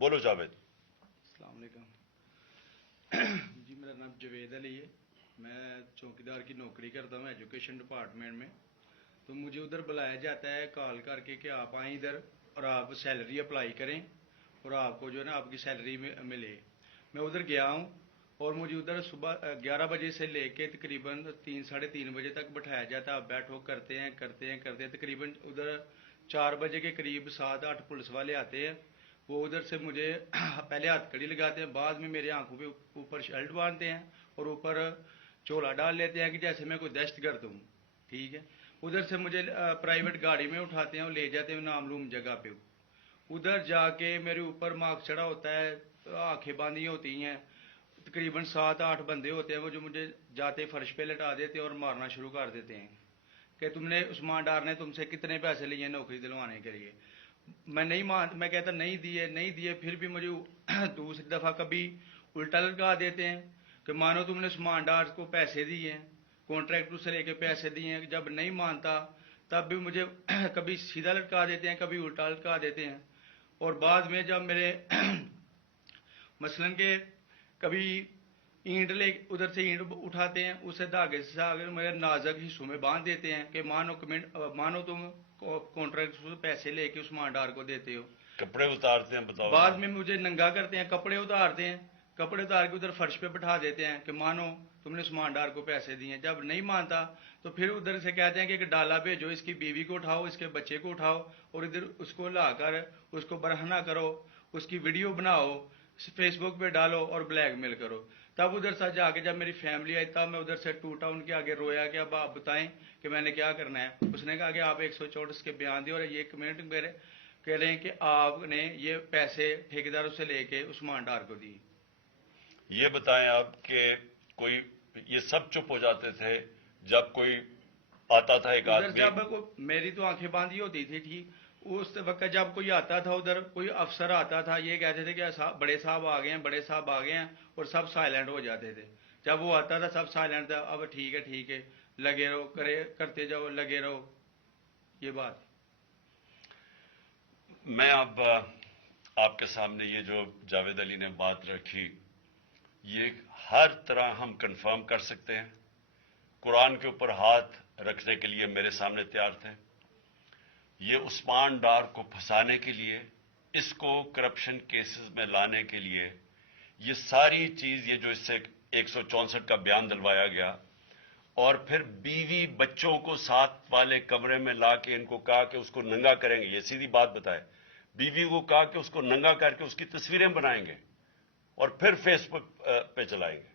بولو جاوید. السلام علیکم. جی میرا نام جوید علی ہے. میں چوکیدار کی نوکری کرتا ہوں ایجوکیشن ڈپارٹمنٹ میں. تو مجھے ادھر بلایا جاتا ہے کال کر کے کہ آپ آئیں ادھر اور آپ سیلری اپلائی کریں اور آپ کو جو ہے نا آپ کی سیلری ملے. میں ادھر گیا ہوں اور مجھے ادھر صبح 11 بجے سے لے کے تقریباً 3 ساڑھے 3 بجے تک بٹھایا جاتا ہے. آپ بیٹھو کرتے ہیں تقریباً ادھر 4 بجے کے قریب 7-8 پولیس والے آتے ہیں. وہ ادھر سے مجھے پہلے ہاتھ کڑی لگاتے ہیں, بعد میں میرے آنکھوں پہ اوپر شرٹ باندھتے ہیں اور اوپر چولا ڈال لیتے ہیں کہ جیسے میں کوئی دہشت گرد ہوں. ٹھیک ہے. ادھر سے مجھے پرائیویٹ گاڑی میں اٹھاتے ہیں اور لے جاتے ہیں نامعلوم جگہ پہ. ادھر جا کے میرے اوپر مارکس چڑھا ہوتا ہے, آنکھیں باندھی ہوتی ہیں. تقریباً 7-8 بندے ہوتے ہیں وہ جو مجھے جاتے فرش پہ لٹا دیتے ہیں اور مارنا شروع کر دیتے ہیں کہ تم نے عثمان ڈار نے تم سے کتنے پیسے لیے ہیں نوکری دلوانے کے لیے. میں کہتا نہیں دیے. پھر بھی مجھے دوسری دفعہ کبھی الٹا لٹکا دیتے ہیں کہ مانو تم نے عثمان ڈار کو پیسے دیے ہیں, کانٹریکٹر سے لے کے پیسے دیے ہیں. جب نہیں مانتا تب بھی مجھے کبھی سیدھا لٹکا دیتے ہیں کبھی الٹا لٹکا دیتے ہیں. اور بعد میں جب میرے مثلاً کہ کبھی اینٹ ادھر سے اینٹ اٹھاتے ہیں, اسے دھاگے سے میرے نازک حصوں میں باندھ دیتے ہیں کہ مانو تم کانٹریکٹ سے پیسے لے کے عثمان ڈار کو دیتے ہو. کپڑے اتارتے ہیں, بتاؤ بعد ذرا. میں مجھے ننگا کرتے ہیں, کپڑے اتارتے ہیں, کپڑے اتار کے ادھر فرش پہ بٹھا دیتے ہیں کہ مانو تم نے عثمان ڈار کو پیسے دیے ہیں. جب نہیں مانتا تو پھر ادھر سے کہتے ہیں کہ ایک ڈالا بھیجو, اس کی بیوی کو اٹھاؤ, اس کے بچے کو اٹھاؤ اور ادھر اس کو لا کر اس کو برہنہ کرو, اس کی ویڈیو بناؤ, فیس بک پہ ڈالو اور بلیک میل کرو. تب ادھر سے جا کے جب میری فیملی آئی تب میں ادھر سے ٹوٹا, ان کے آگے رویا کہ اب آپ بتائیں کہ میں نے کیا کرنا ہے. اس نے کہا کہ آپ 134 کے بیان دیں اور یہ کمنٹ میرے کہہ رہے ہیں کہ آپ نے یہ پیسے ٹھیکیداروں سے لے کے عثمان ڈار کو دی. یہ بتائیں آپ کہ کوئی یہ سب چپ ہو جاتے تھے جب کوئی آتا تھا ایک ادھر آدمی؟ جب میری تو آنکھیں باندھی ہوتی تھی. ٹھیک. اس وقت جب کوئی آتا تھا ادھر کوئی افسر آتا تھا, یہ کہتے تھے کہ بڑے صاحب آ گئے ہیں, بڑے صاحب آ گئے ہیں, اور سب سائلنٹ ہو جاتے تھے. جب وہ آتا تھا سب سائلنٹ تھا. اب ٹھیک ہے لگے رہو, کرتے جاؤ, لگے رہو. یہ بات میں اب آپ کے سامنے یہ جو جاوید علی نے بات رکھی, یہ ہر طرح ہم کنفرم کر سکتے ہیں. قرآن کے اوپر ہاتھ رکھنے کے لیے میرے سامنے تیار تھے. یہ عثمان ڈار کو پھنسانے کے لیے, اس کو کرپشن کیسز میں لانے کے لیے, یہ ساری چیز, یہ جو اس سے 164 کا بیان دلوایا گیا, اور پھر بیوی بچوں کو ساتھ والے کمرے میں لا کے ان کو کہا کہ اس کو ننگا کریں گے. یہ سیدھی بات بتائے, بیوی کو کہا کہ اس کو ننگا کر کے اس کی تصویریں بنائیں گے اور پھر فیس بک پہ چلائیں گے.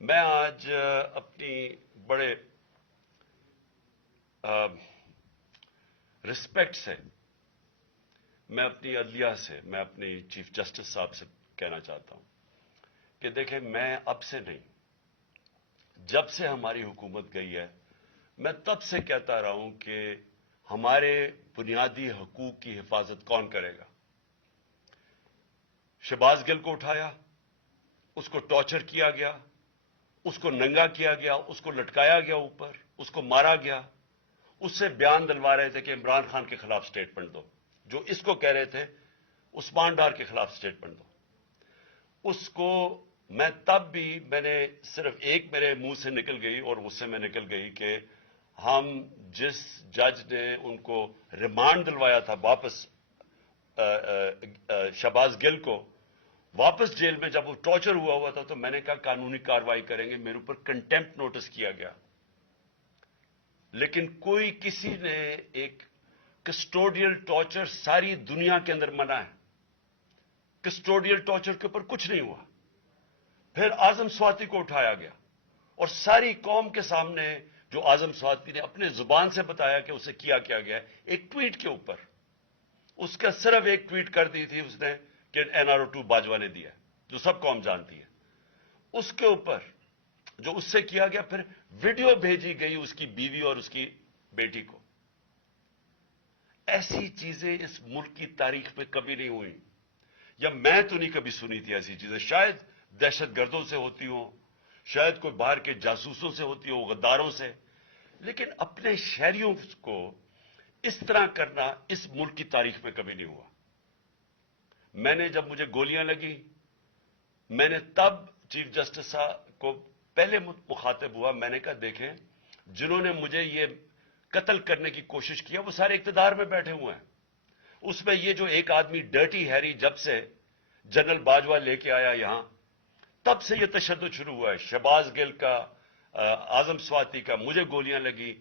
میں آج اپنی بڑے رسپیکٹ سے میں اپنی عدلیہ سے, میں اپنی چیف جسٹس صاحب سے کہنا چاہتا ہوں کہ دیکھیں, میں اب سے نہیں, جب سے ہماری حکومت گئی ہے میں تب سے کہتا رہا ہوں کہ ہمارے بنیادی حقوق کی حفاظت کون کرے گا. شہباز گل کو اٹھایا, اس کو ٹارچر کیا گیا, اس کو ننگا کیا گیا, اس کو لٹکایا گیا اوپر, اس کو مارا گیا. اس سے بیان دلوا رہے تھے کہ عمران خان کے خلاف سٹیٹمنٹ دو, جو اس کو کہہ رہے تھے عثمان ڈار کے خلاف سٹیٹمنٹ دو. اس کو میں تب بھی, میں نے صرف ایک میرے منہ سے نکل گئی اور اس سے میں نکل گئی کہ ہم جس جج نے ان کو ریمانڈ دلوایا تھا واپس, شہباز گل کو واپس جیل میں جب وہ ٹارچر ہوا تھا, تو میں نے کہا قانونی کارروائی کریں گے. میرے اوپر کنٹیمپٹ نوٹس کیا گیا, لیکن کوئی کسی نے ایک کسٹوڈیل ٹارچر ساری دنیا کے اندر منع ہے, کسٹوڈیل ٹارچر کے اوپر کچھ نہیں ہوا. پھر اعظم سواتی کو اٹھایا گیا اور ساری قوم کے سامنے جو اعظم سواتی نے اپنے زبان سے بتایا کہ اسے کیا گیا, ایک ٹویٹ کے اوپر, اس کا صرف ایک ٹویٹ کر دی تھی اس نے کہ NRO2 باجوہ نے دیا, جو سب قوم جانتی ہے. اس کے اوپر جو اس سے کیا گیا, پھر ویڈیو بھیجی گئی اس کی بیوی اور اس کی بیٹی کو. ایسی چیزیں اس ملک کی تاریخ میں کبھی نہیں ہوئی, یا میں تو نہیں کبھی سنی تھی ایسی چیزیں. شاید دہشت گردوں سے ہوتی ہوں, شاید کوئی باہر کے جاسوسوں سے ہوتی ہو, غداروں سے, لیکن اپنے شہریوں کو اس طرح کرنا اس ملک کی تاریخ میں کبھی نہیں ہوا. میں نے جب مجھے گولیاں لگی میں نے تب چیف جسٹس صاحب کو پہلے مخاطب ہوا. میں نے کہا دیکھیں جنہوں نے مجھے یہ قتل کرنے کی کوشش کیا وہ سارے اقتدار میں بیٹھے ہوئے ہیں. اس میں یہ جو ایک آدمی ڈرٹی ہیری جب سے جنرل باجوہ لے کے آیا یہاں تب سے یہ تشدد شروع ہوا ہے. شہباز گل کا, اعظم سواتی کا, مجھے گولیاں لگی.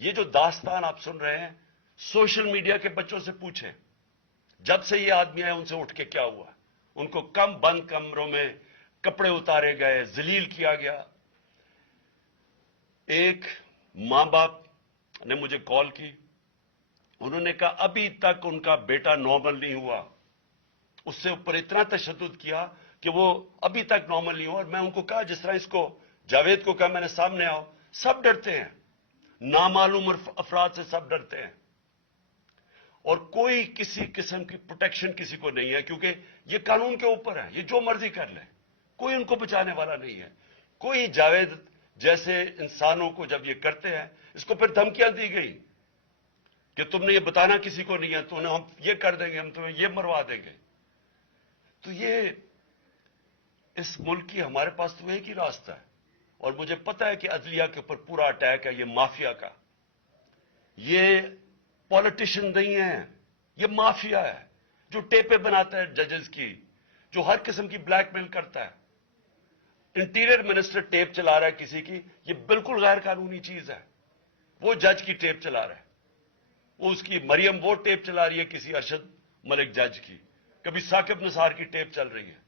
یہ جو داستان آپ سن رہے ہیں سوشل میڈیا کے بچوں سے پوچھیں جب سے یہ آدمی آئے ان سے اٹھ کے کیا ہوا. ان کو بند کمروں میں کپڑے اتارے گئے, ذلیل کیا گیا. ایک ماں باپ نے مجھے کال کی, انہوں نے کہا ابھی تک ان کا بیٹا نارمل نہیں ہوا. اس سے اوپر اتنا تشدد کیا کہ وہ ابھی تک نارمل نہیں ہوا. اور میں ان کو کہا جس طرح اس کو جاوید کو کہا میں نے سامنے آؤ, سب ڈرتے ہیں, نامعلوم افراد سے سب ڈرتے ہیں اور کوئی کسی قسم کی پروٹیکشن کسی کو نہیں ہے کیونکہ یہ قانون کے اوپر ہے, یہ جو مرضی کر لیں, کوئی ان کو بچانے والا نہیں ہے. کوئی جاوید جیسے انسانوں کو جب یہ کرتے ہیں اس کو پھر دھمکیاں دی گئی کہ تم نے یہ بتانا کسی کو نہیں ہے, تو ہم یہ کر دیں گے, ہم تمہیں یہ مروا دیں گے. تو یہ اس ملک کی ہمارے پاس تو ایک ہی راستہ ہے اور مجھے پتا ہے کہ عدلیہ کے اوپر پورا اٹیک ہے یہ مافیا کا. یہ پولیٹیشین نہیں ہے, یہ مافیا ہے جو ٹیپیں بناتا ہے ججز کی, جو ہر قسم کی بلیک میل کرتا ہے. انٹیریئر منسٹر ٹیپ چلا رہا ہے کسی کی, یہ بالکل غیر قانونی چیز ہے. وہ جج کی ٹیپ چلا رہا ہے, وہ اس کی مریم وہ ٹیپ چلا رہی ہے کسی ارشد ملک جج کی, کبھی ثاقب نثار کی ٹیپ چل رہی ہے.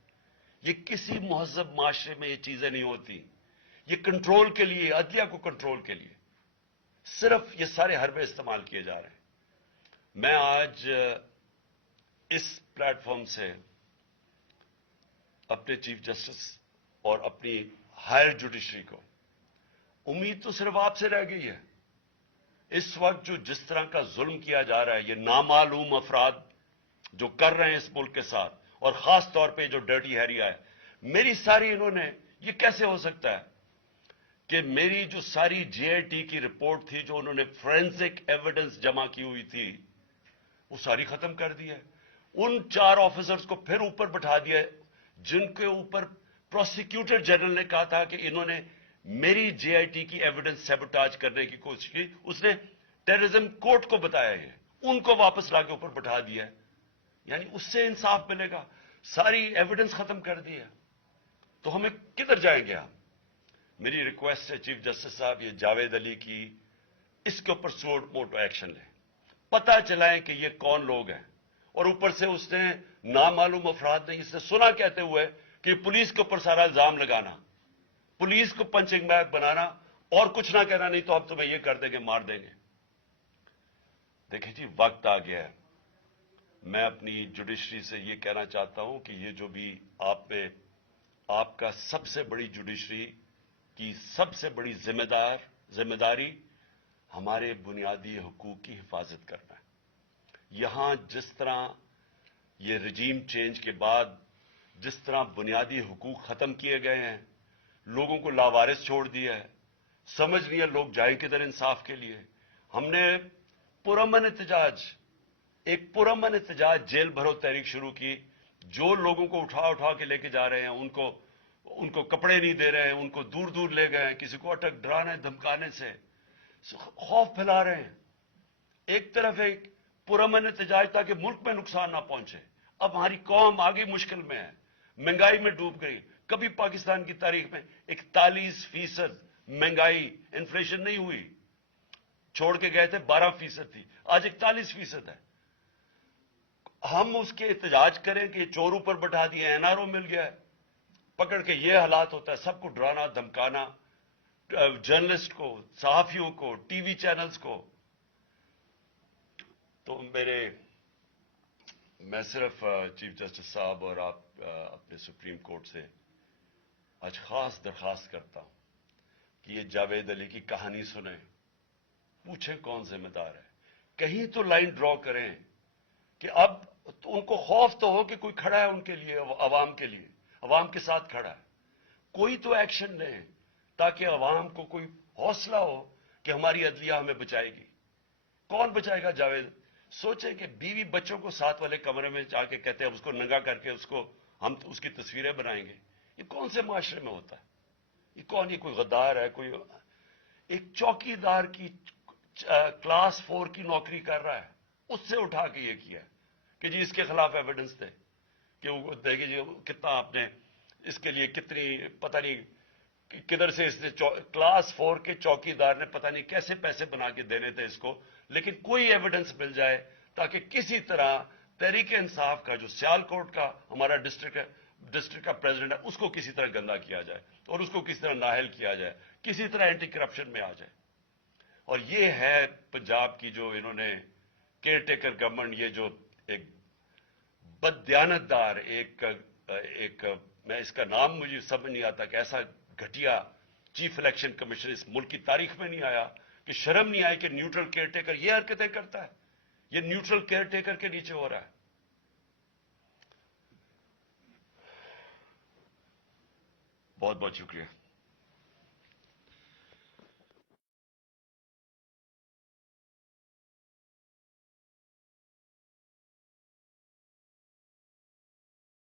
یہ کسی مہذب معاشرے میں یہ چیزیں نہیں ہوتی. یہ کنٹرول کے لیے, عدلیہ کو کنٹرول کے لیے صرف یہ سارے حربے استعمال کیے جا رہے ہیں. میں آج اس پلیٹ فارم سے اپنے چیف جسٹس اور اپنی ہائر جوڈیشری کو امید تو صرف آپ سے رہ گئی ہے. اس وقت جو جس طرح کا ظلم کیا جا رہا ہے, یہ نامعلوم افراد جو کر رہے ہیں اس ملک کے ساتھ, اور خاص طور پہ جو ڈرٹی ہیریا ہے, میری ساری انہوں نے, یہ کیسے ہو سکتا ہے کہ میری جو ساری جے آئی ٹی کی رپورٹ تھی جو انہوں نے فورینسک ایویڈنس جمع کی ہوئی تھی وہ ساری ختم کر دی ہے. ان 4 آفیسرز کو پھر اوپر بٹھا دیا جن کے اوپر پروسیکیوٹر جنرل نے کہا تھا کہ انہوں نے میری جے آئی ٹی کی ایویڈنس سیبوٹاج کرنے کی کوشش کی. اس نے ٹیررزم کورٹ کو بتایا ہے, ان کو واپس لا کے اوپر بٹھا دیا. یعنی اس سے انصاف ملے گا, ساری ایویڈنس ختم کر دی ہے, تو ہمیں کدھر جائیں گے ہم. میری ریکویسٹ ہے چیف جسٹس صاحب, یہ جاوید علی کی اس کے اوپر موٹو ایکشن لیں, پتہ چلائیں کہ یہ کون لوگ ہیں. اور اوپر سے اس نے نامعلوم افراد نے اس سے سنا کہتے ہوئے کہ پولیس کے اوپر سارا الزام لگانا, پولیس کو پنچنگ بیگ بنانا اور کچھ نہ کہنا, نہیں تو ہم تمہیں یہ کر دیں گے, مار دیں گے. دیکھیں جی وقت آ گیا ہے. میں اپنی جوڈیشری سے یہ کہنا چاہتا ہوں کہ یہ جو بھی آپ کا سب سے بڑی جوڈیشری کی سب سے بڑی ذمہ داری ہمارے بنیادی حقوق کی حفاظت کرنا ہے. یہاں جس طرح یہ رجیم چینج کے بعد جس طرح بنیادی حقوق ختم کیے گئے ہیں, لوگوں کو لاوارث چھوڑ دیا ہے, سمجھ لیا لوگ جائیں کدھر انصاف کے لیے. ہم نے ایک پرامن احتجاج جیل بھرو تحریک شروع کی. جو لوگوں کو اٹھا کے لے کے جا رہے ہیں ان کو کپڑے نہیں دے رہے ہیں, ان کو دور دور لے گئے ہیں, کسی کو اٹک ڈرانے دھمکانے سے خوف پھیلا رہے ہیں. ایک طرف ایک پرامن احتجاج تاکہ ملک میں نقصان نہ پہنچے. اب ہماری قوم آگے مشکل میں ہے, مہنگائی میں ڈوب گئی. کبھی پاکستان کی تاریخ میں 41% مہنگائی انفلیشن نہیں ہوئی, چھوڑ کے گئے تھے 12% تھی, آج 41% ہے. ہم اس کے احتجاج کریں کہ چور اوپر بٹھا دیے, این آر او مل گیا ہے, پکڑ کے یہ حالات ہوتا ہے, سب کو ڈرانا دھمکانا, جرنلسٹ کو, صحافیوں کو, ٹی وی چینلز کو. تو میں صرف چیف جسٹس صاحب اور آپ اپنے سپریم کورٹ سے آج خاص درخواست کرتا ہوں کہ یہ جاوید علی کی کہانی سنیں, پوچھیں کون ذمہ دار ہے, کہیں تو لائن ڈرا کریں کہ اب ان کو خوف تو ہو کہ کوئی کھڑا ہے ان کے لیے, عوام کے لیے, عوام کے ساتھ کھڑا ہے. کوئی تو ایکشن لیں تاکہ عوام کو کوئی حوصلہ ہو کہ ہماری عدلیہ ہمیں بچائے گی. کون بچائے گا؟ جاوید سوچیں کہ بیوی بچوں کو ساتھ والے کمرے میں جا کے کہتے ہیں اس کو ننگا کر کے ہم اس کی تصویریں بنائیں گے. یہ کون سے معاشرے میں ہوتا ہے؟ یہ کوئی غدار ہے؟ کوئی ایک چوکی دار کی کلاس 4 کی نوکری کر رہا ہے، اس سے اٹھا کے یہ کیا کہ جی اس کے خلاف ایویڈنس دے کہ وہ دیکھیں جی کتنا آپ نے اس کے لیے کتنی پتہ نہیں کدھر سے اس نے کلاس 4 کے چوکی دار نے پتہ نہیں کیسے پیسے بنا کے دینے تھے اس کو، لیکن کوئی ایویڈنس مل جائے تاکہ کسی طرح تحریک انصاف کا جو سیالکوٹ کا ہمارا ڈسٹرکٹ کا پریزیڈنٹ ہے اس کو کسی طرح گندا کیا جائے اور اس کو کسی طرح نااہل کیا جائے، کسی طرح اینٹی کرپشن میں آ جائے. اور یہ ہے پنجاب کی جو انہوں نے کیئر ٹیکر گورنمنٹ، یہ جو ایک بددیانت دار ایک میں اس کا نام مجھے سمجھ نہیں آتا کہ ایسا گھٹیا چیف الیکشن کمیشن اس ملک کی تاریخ میں نہیں آیا کہ شرم نہیں آئی کہ نیوٹرل کیئر ٹیکر یہ حرکتیں کرتا ہے. یہ نیوٹرل کیئر ٹیکر کے نیچے ہو رہا ہے. بہت بہت شکریہ.